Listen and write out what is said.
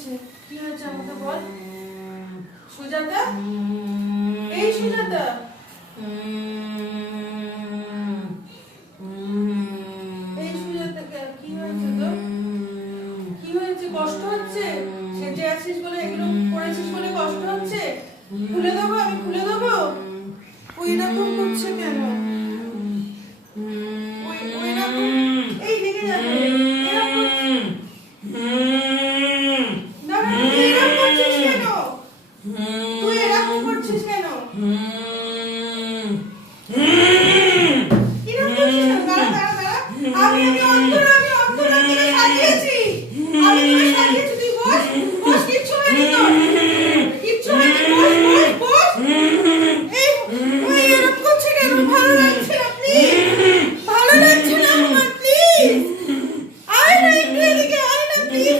হয়েছে? কি হয়েছে আমাকে বল সুজাতা। এই সুজাতা, এই সুজাতা, কি হয়েছে তোর? কি হয়েছে? কষ্ট হচ্ছে? সেজে আছিস বলে, এগুলো পড়েছিস বলে কষ্ট হচ্ছে? খুলে দেবো? আমি খুলে দেবো? ওই এরকম করছে কেন? এই লেগে যাবে। এরকম করছিস কেন? তুই এরকম করছিস কেন? এরকম করছিস কেন? দাঁড়া দাঁড়া দাঁড়া। আমি অন্তরা তোকে সাজিয়েছি। তোকে সাজিয়েছি। তুই বস বস, কিচ্ছু হয়নি তোর, কিচ্ছু হয়নি। বস বস বস। এই ওই এরকম করছে কেন? ভালো লাগছে না প্লিজ, ভালো লাগছে না আমার প্লিজ। আয় না একটু এদিকে, আয় না প্লিজ।